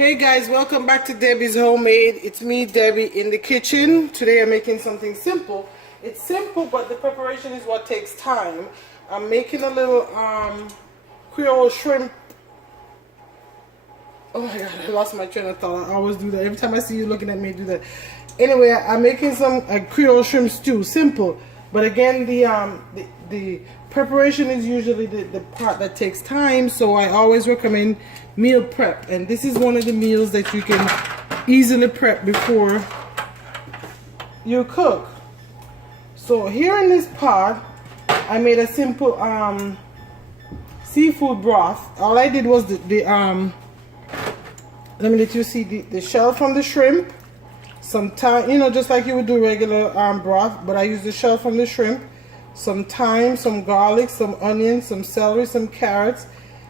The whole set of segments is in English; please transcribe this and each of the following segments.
Hey guys, welcome back to Debbie's Homemade. It's me, Debbie, in the kitchen. Today I'm making something simple. It's simple, but the preparation is what takes time. I'm making a little Creole shrimp. Oh my god, I lost my train of thought. I always do that. Every time I see you looking at me, I do that. Anyway, I'm making some Creole shrimp stew. Simple. But again, the preparation is usually the part that takes time, so I always recommend meal prep. And this is one of the meals that you can easily prep before you cook. So here in this pot, I made a simple seafood broth. All I did was let me let you see the shell from the shrimp. Some thyme, you know, just like you would do regular broth, but I use the shell from the shrimp. Some thyme, some garlic, some onions, some celery, some carrots,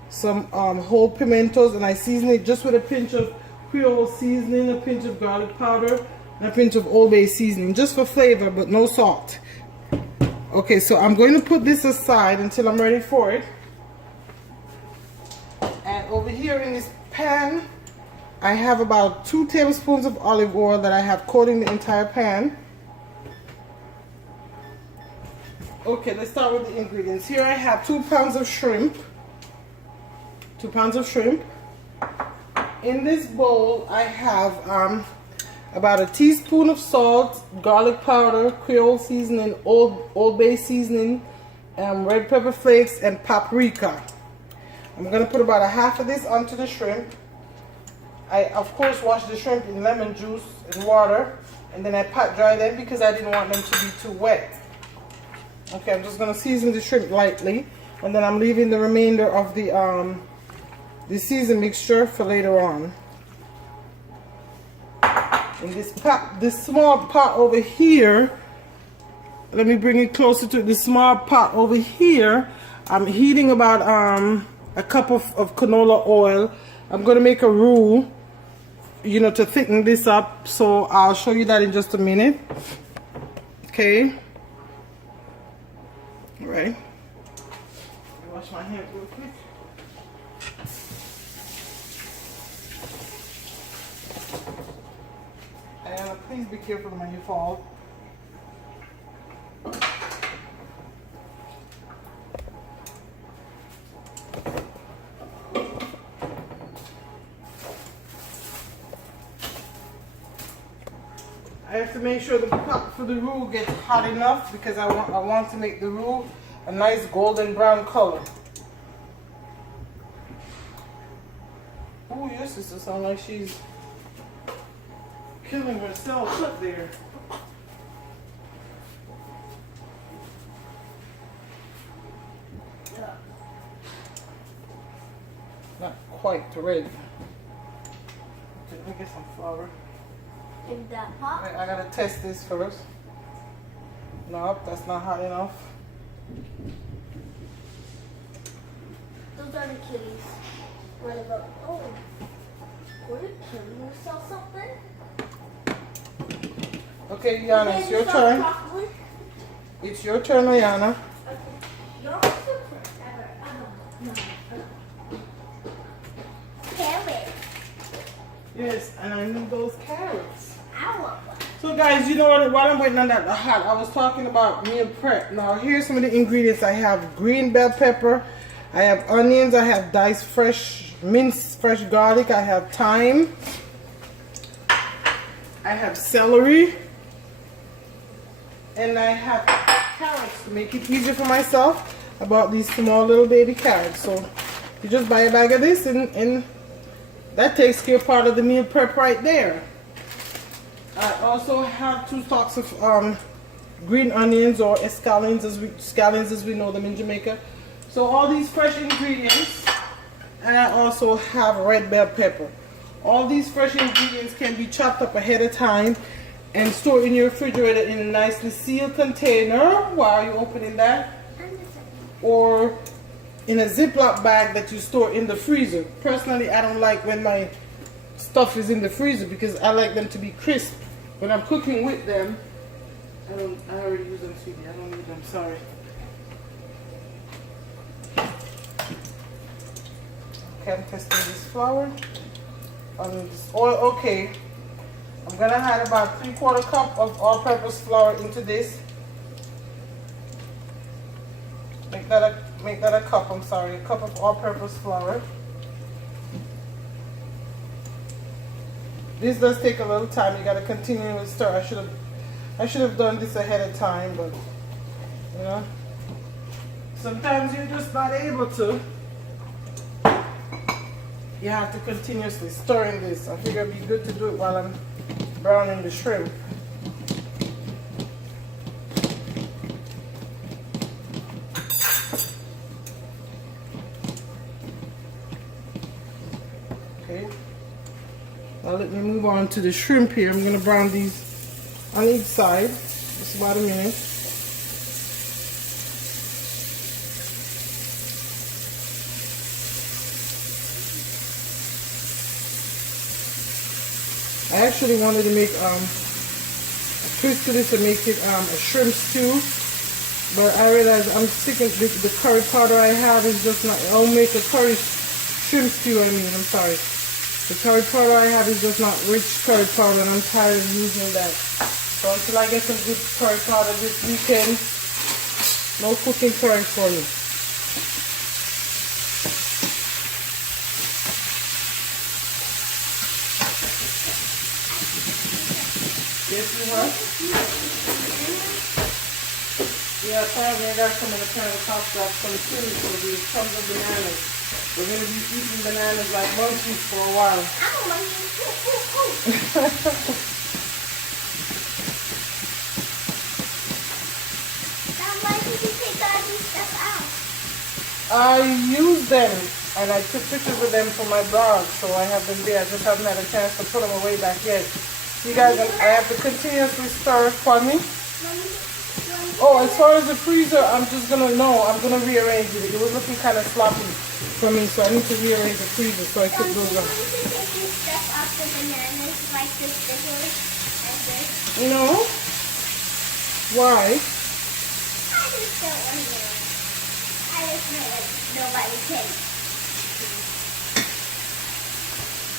some whole pimentos, and I season it just with a pinch of Creole seasoning, a pinch of garlic powder, and a pinch of Old Bay seasoning, just for flavor, but no salt. Okay, so I'm going to put this aside until I'm ready for it. And over here in this pan, I have about 2 tablespoons of olive oil that I have coating the entire pan. Okay, let's start with the ingredients. Here I have 2 pounds of shrimp. 2 pounds of shrimp. In this bowl, I have about a teaspoon of salt, garlic powder, Creole seasoning, Old Bay seasoning, red pepper flakes, and paprika. I'm going to put about a half of this onto the shrimp. I, of course, wash the shrimp in lemon juice and water, and then I pat dry them because I didn't want them to be too wet. Okay, I'm just going to season the shrimp lightly, and then I'm leaving the remainder of the seasoned mixture for later on. In this small pot over here, let me bring it closer to the small pot over here. I'm heating about a cup of canola oil. I'm going to make a roux, you know, to thicken this up, so I'll show you that in just a minute. Okay. All right. Wash my hands real quick. And please be careful when you fall. I have to make sure the pot for the roux gets hot enough because I want to make the roux a nice golden brown color. Oh, your sister sounds like she's killing herself up there. Not quite red. Okay, let me get some flour. In that pot? I gotta test this first. Nope, that's not hot enough. Those are the kitties. What about, oh, were you killing yourself something? Okay, Yana, it's your turn. Broccoli? It's your turn, Ayana. Okay. You're also first ever. No. Carrot. Yes, and I need those carrots. I want one. So guys, you know what, while I'm waiting on that to hot, I was talking about meal prep. Now here's some of the ingredients. I have green bell pepper, I have onions, I have diced minced fresh garlic, I have thyme, I have celery, and I have carrots to make it easier for myself. I bought these small little baby carrots. So you just buy a bag of this and that takes care of part of the meal prep right there. I also have 2 stalks of green onions, or scallions as we know them in Jamaica. So all these fresh ingredients, and I also have red bell pepper. All these fresh ingredients can be chopped up ahead of time and stored in your refrigerator in a nicely sealed container while you're opening that, or in a Ziploc bag that you store in the freezer. Personally, I don't like when my stuff is in the freezer because I like them to be crisp. When I'm cooking with them, I already use them, sweetie. I don't need them, sorry. Okay, I'm testing this flour. on this oil. Okay, I'm gonna add about 3/4 cup of all-purpose flour into this. Make that a cup. I'm sorry, a cup of all-purpose flour. This does take a little time. You gotta continually stir. I should have done this ahead of time, but you know, sometimes you're just not able to. You have to continuously stir in this. I figure it'd be good to do it while I'm browning the shrimp. Okay. Now let me move on to the shrimp here. I'm gonna brown these on each side. Just about a minute. I actually wanted to make a twist to this and make it a shrimp stew, but I realized I'm sticking the curry powder I have is just not. I'll make a curry shrimp stew. I'm sorry. The curry powder I have is just not rich curry powder, and I'm tired of using that. So until I get some good curry powder this weekend, no cooking curry for me. Yes, you have? Yeah, apparently I got some in the parent top got some too, so there's tons of bananas. We're going to be eating bananas like monkeys for a while. I'm a monkey. Now, why did you take all these stuff out? I used them, and I took pictures of them for my blog, so I have them there. I just haven't had a chance to put them away back yet. You guys, I have to continuously stir it for me. Oh, as far as the freezer, I'm gonna rearrange it. It was looking kind of sloppy for me, so I need to rearrange the freezer. So I took those out. Don't you take this stuff off the bananas like the stickers and this? No. Why? I just don't want to. I just feel like nobody can.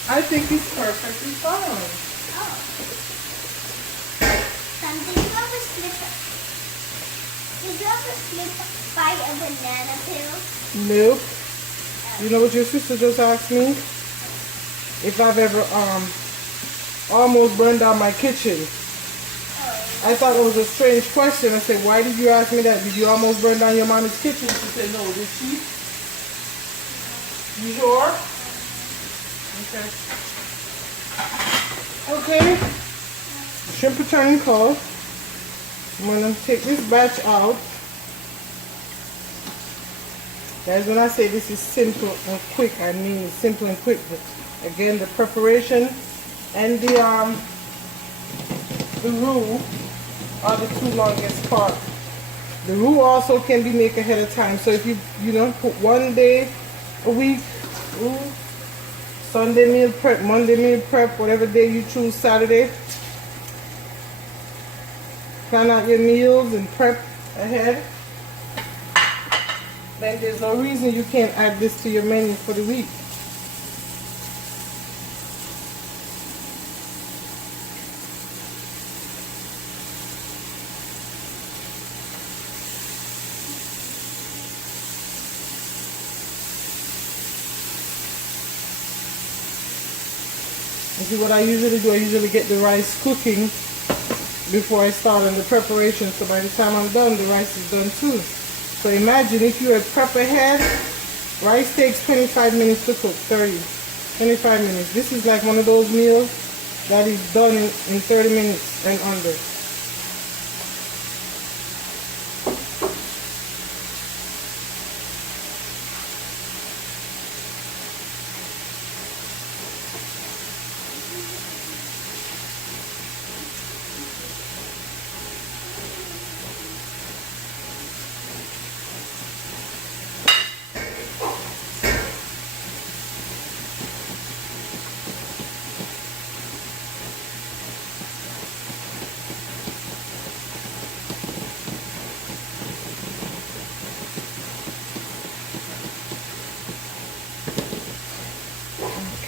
I think it's perfectly fine. Oh. Did you ever slip by a banana peel? Nope. You know what your sister just asked me? If I've ever almost burned down my kitchen. Oh. I thought it was a strange question. I said, why did you ask me that? Did you almost burn down your mommy's kitchen? She said, no. Did she? You sure? Okay. Okay. Shrimp are turning cold. I'm going to take this batch out. Guys, when I say this is simple and quick, I mean it's simple and quick. But again, the preparation and the roux are the two longest part. The roux also can be made ahead of time. So if you put one day a week, roux, Sunday meal prep, Monday meal prep, whatever day you choose, Saturday. Plan out your meals and prep ahead. Then there's no reason you can't add this to your menu for the week. You see what I usually do? I usually get the rice cooking before I start on the preparation, so by the time I'm done, the rice is done too. So imagine if you prep ahead, rice takes 25 minutes to cook, 25 minutes. This is like one of those meals that is done in 30 minutes and under.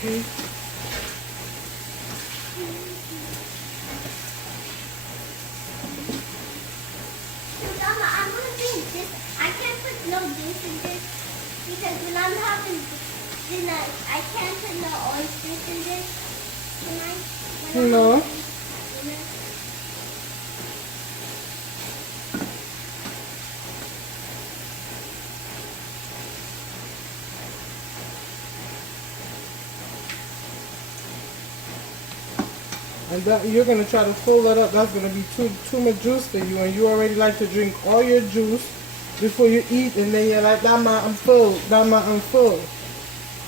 Okay. Because when I'm having dinner, I can't put no oysters in this tonight. When I'm No. having dinner. And that you're gonna try to fill that up. That's gonna be too much juice for you, and you already like to drink all your juice before you eat, and then you're like, that I'm full, that I'm full.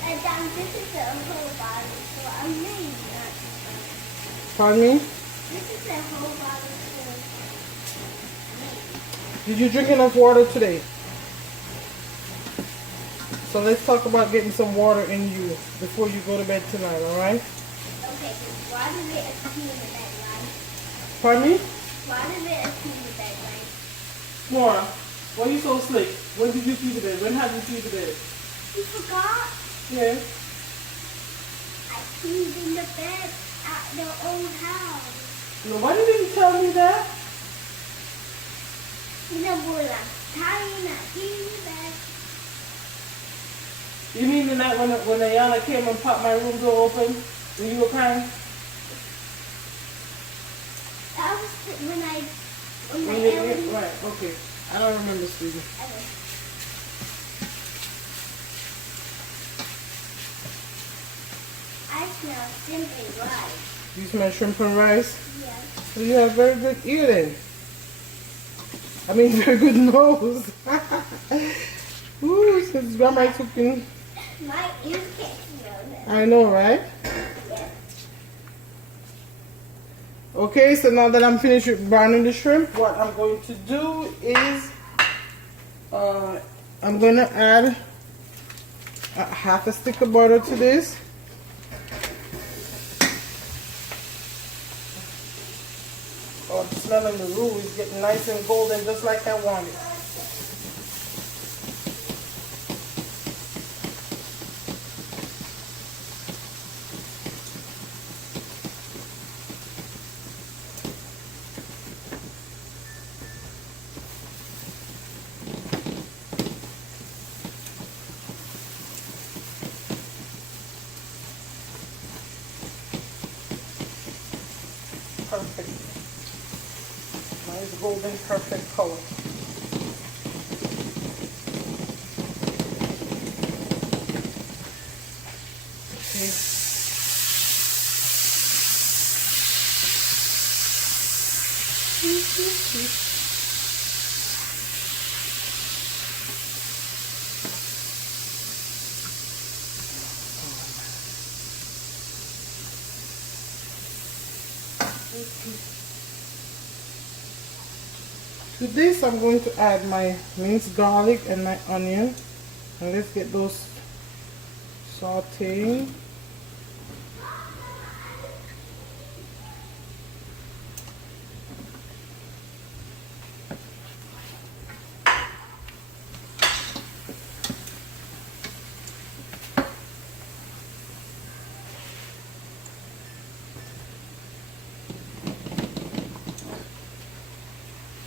And this is a whole bottle, so I'm really not. Pardon me? This is a whole bottle, so Did you drink enough water today? So let's talk about getting some water in you before you go to bed tonight, alright? okay, because why did it appear in the bed, right? Pardon me? Why did it appear in the bed, right? Nora, why are you so slick? When did you pee the bed? When have you pee the bed? You forgot? Yeah. I peed in the bed at the old house. Nobody didn't tell me that. You know, boy, I'm tired, I peed in the bed. You mean the night when Ayana came and popped my room door open when you were crying? That was when When you, right, okay. I don't remember, sweetie. I smell simply rice. You smell shrimp and rice? Yes. So you have very good ear then. I mean, very good nose. Ooh, since grandma cooking. My ears can't smell that. I know, right? Yes. Okay, so now that I'm finished with browning the shrimp, what I'm going to do is I'm going to add half a stick of butter to this. Oh, I'm smelling the roux is getting nice and golden just like I want it. Perfect. Nice golden perfect color. Okay. To this, I'm going to add my minced garlic and my onion. And let's get those sauteing.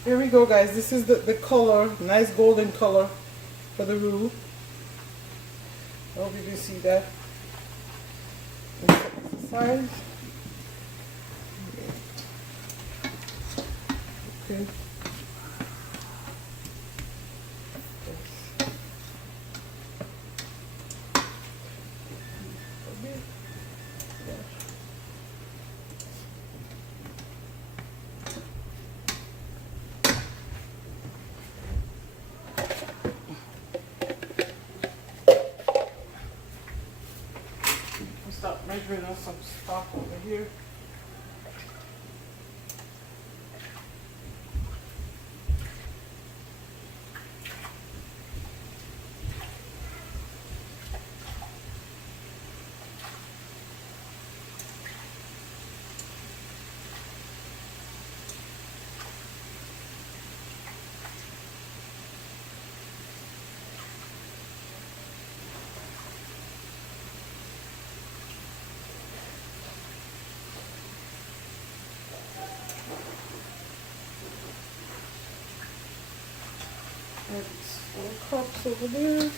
Here we go, guys. This is the color, nice golden color for the roux. I hope you can see that. Let's set this aside. Okay. Start measuring on some stuff over here. Add 4 cups over there.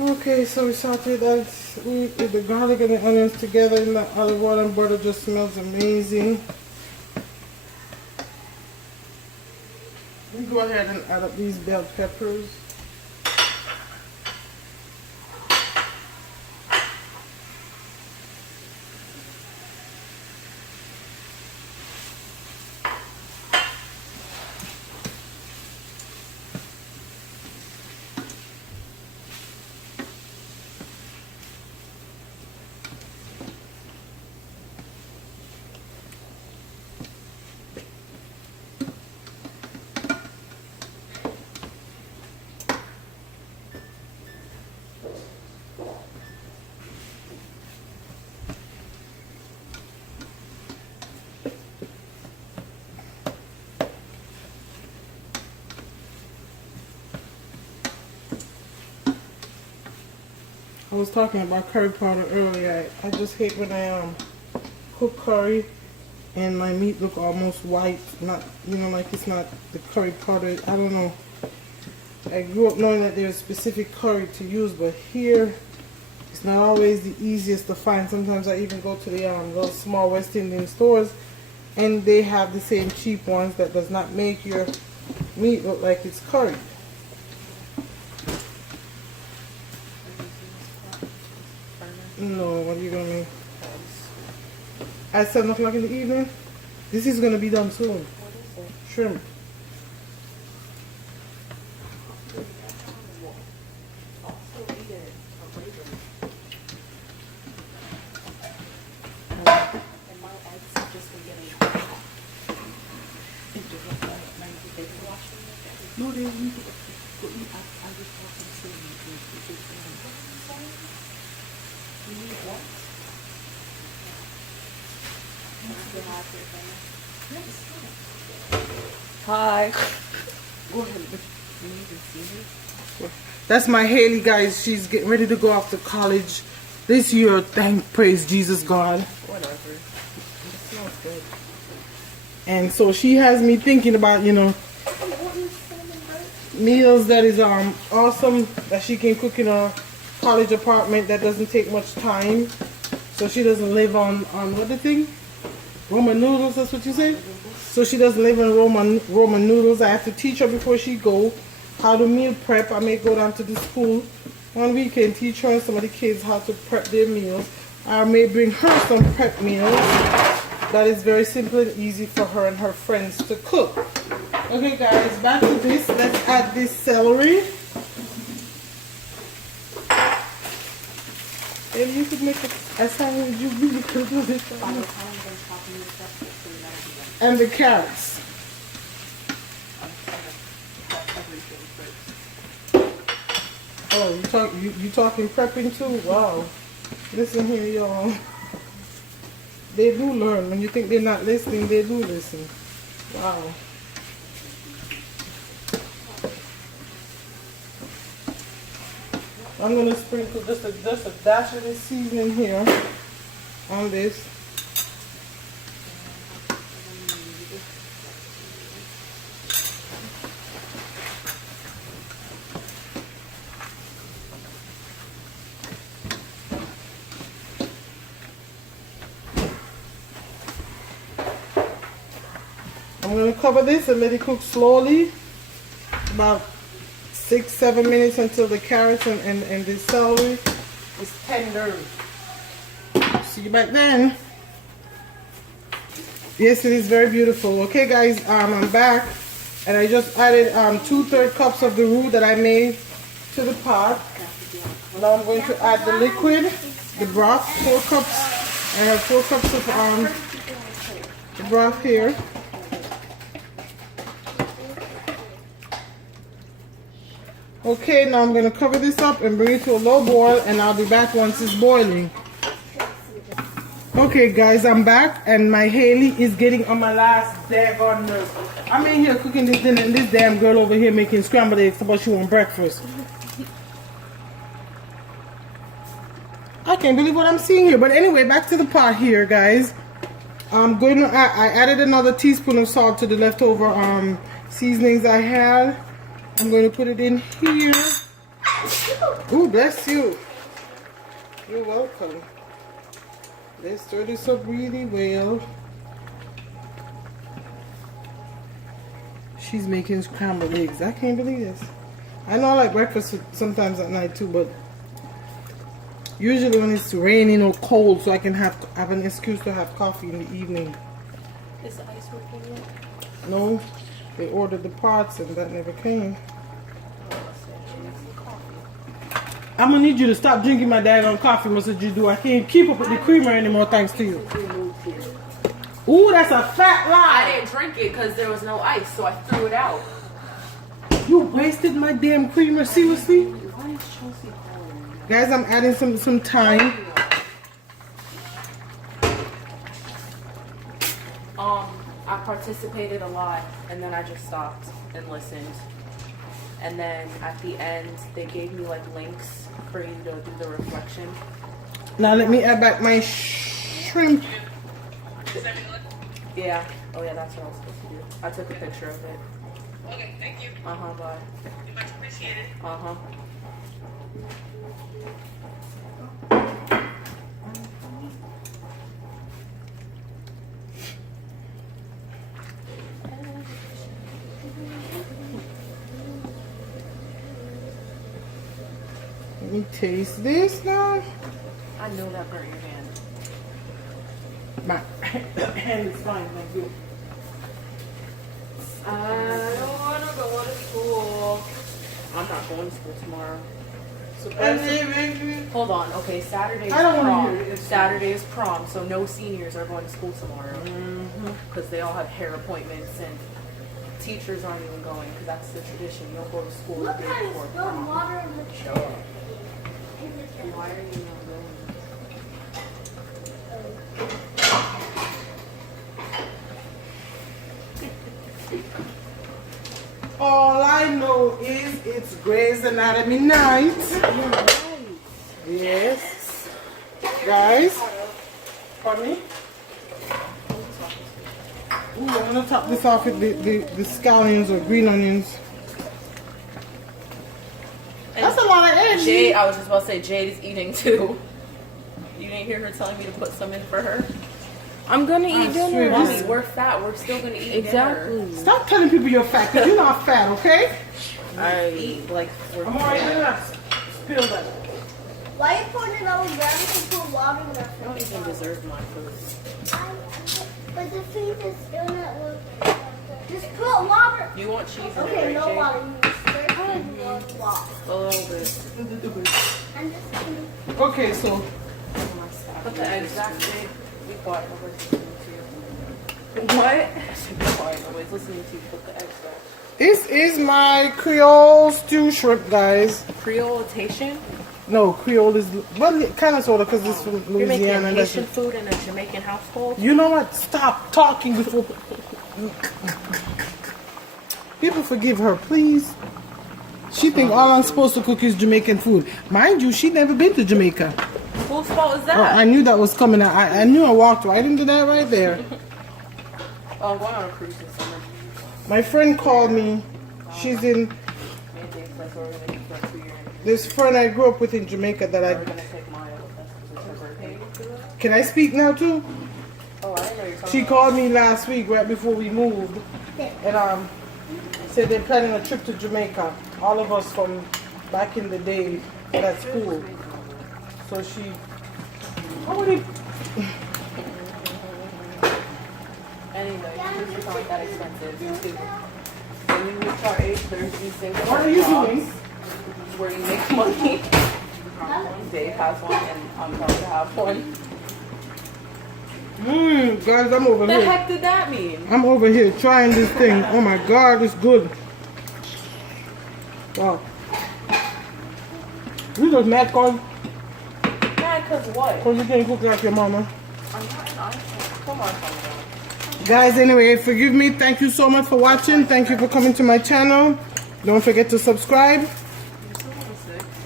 Okay, so we sauteed that with the garlic and the onions together in the olive oil and butter. Just smells amazing. We go ahead and add up these bell peppers. I was talking about curry powder earlier. I just hate when I cook curry and my meat look almost white. Not, you know, like it's not the curry powder. I don't know. I grew up knowing that there's specific curry to use, but here it's not always the easiest to find. Sometimes I even go to the those small West Indian stores and they have the same cheap ones that does not make your meat look like it's curry. No, what are you gonna make? At 7 o'clock in the evening? This is gonna be done soon. What is it? Shrimp. No, they need to. I just want to see you need what? Hi. Go ahead. That's my Haley, guys. She's getting ready to go off to college this year. Thank, praise Jesus God. Whatever. It smells good. And so she has me thinking about, you know, meals that is awesome that she can cook in a college apartment that doesn't take much time. So she doesn't live on what the thing? Roman noodles, that's what you say? So she doesn't live on Roman noodles. I have to teach her before she go how to meal prep. I may go down to the school one weekend, teach her and some of the kids how to prep their meals. I may bring her some prep meals that is very simple and easy for her and her friends to cook. Okay guys, back to this. Let's add this celery. If you could make a sandwich, you really could do this. And the carrots. Oh, you talking prepping too? Wow. Listen here, y'all. They do learn. When you think they're not listening, they do listen. Wow. I'm gonna sprinkle just a dash of this seasoning here on this. I'm going to cover this and let it cook slowly, about 6-7 minutes until the carrots and the celery is tender. See you back then. Yes, it is very beautiful. Okay guys, I'm back and I just added 2/3 cups of the roux that I made to the pot. Now I'm going to add the liquid, the broth, 4 cups. I have 4 cups of the broth here. Okay, now I'm going to cover this up and bring it to a low boil, and I'll be back once it's boiling. Okay guys, I'm back and my Haley is getting on my last daggone nerve. I'm in here cooking this dinner and this damn girl over here making scrambled eggs about she want breakfast. I can't believe what I'm seeing here. But anyway, back to the pot here, guys. I'm going to, I added another teaspoon of salt to the leftover seasonings I had. I'm going to put it in here. Ooh, bless you. You're welcome. Let's stir this up really well. She's making scrambled eggs. I can't believe this. I know I like breakfast sometimes at night too, but usually when it's raining or cold, so I can have an excuse to have coffee in the evening. Is the ice working yet? No, they ordered the pots and that never came. I'm gonna need you to stop drinking my daggone coffee, Mr. Judo. I can't keep up with the creamer anymore thanks to you. Ooh, that's a fat lie. I didn't drink it because there was no ice, so I threw it out. You wasted my damn creamer, seriously? Why is Chelsea calling? Guys, I'm adding some thyme. I participated a lot, and then I just stopped and listened. And then at the end, they gave me like links for you to do the reflection. Now let me add back my shrimp. Yeah. Oh yeah, that's what I was supposed to do. I took a picture of it. Okay, thank you. Bye. Much appreciated. Let me taste this now. I know that burnt your hand. My hand is fine, thank you. I don't want to go to school. I'm not going to school tomorrow. Hold on. Okay, Saturday is I don't wanna prom. hear it. Saturday is prom, so no seniors are going to school tomorrow because they all have hair appointments and teachers aren't even going because that's the tradition. You don't go to school the Look day how before it's spilled prom. water in the chair. Why are you not going? All I know is it's Grey's Anatomy night. Yes. Guys. Pardon me? Ooh, I'm gonna top this off with the scallions or green onions. That's a lot of eggs. Jade, I was just about to say Jade is eating too. You didn't hear her telling me to put some in for her? I'm gonna eat dinner. swear. Mommy, we're fat. We're still gonna eat dinner. Exactly. Stop telling people you're fat, because you're not fat, okay? I eat like we're I'm already fat. gonna spill that. Why are you putting it on the ground and put water in I there? don't even deserve my food. But the food is still not working. Just put water. You want cheese in Okay, it, no right, water. You stir it with water. Jade? A little bit. I'm just gonna. Okay, so Put the eggs back, Jade. Be quiet. Nobody's listening to you. What? Be quiet. Nobody's listening to you. Put the eggs back. this is my Creole stew shrimp, guys. Creole-tation? No, Creole is, well, kind of sort of, because it's from You're making Louisiana. And that's Haitian food in a Jamaican household? you know what? Stop talking before. People forgive her, please. She think all I'm supposed to cook is Jamaican food. Mind you, she never been to Jamaica. Whose fault is Oh, that? I knew that was coming. I knew I walked right into that right there. Oh, I'm going on a cruise this summer. My friend called me. She's in Me and James, that's where we're going to keep our 2 year. this friend I grew up with in Jamaica that We're I. going to take Maya with us because it's her birthday. Can I speak now too? Oh, I didn't know you were talking She about. called me last week right before we moved, and said they're planning a trip to Jamaica. All of us from back in the day at school. So she. How many? Anyway, cruises aren't that expensive. You too. When you reach our age, there's these things What are you doing? where you make money. Dave has one, and I'm going to have one. Guys, I'm over What the here. heck did that mean? I'm over here trying this thing. Oh my God, it's good. Wow. You just mad cause Cause what? you can't cook like your mama. I'm not. Come on, come Guys, anyway, forgive me. Thank you so much for watching. Thank you for coming to my channel. Don't forget to subscribe.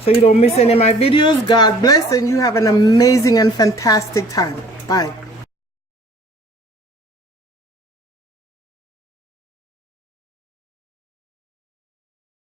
so you don't miss any of my videos. God bless, and you have an amazing and fantastic time. Bye.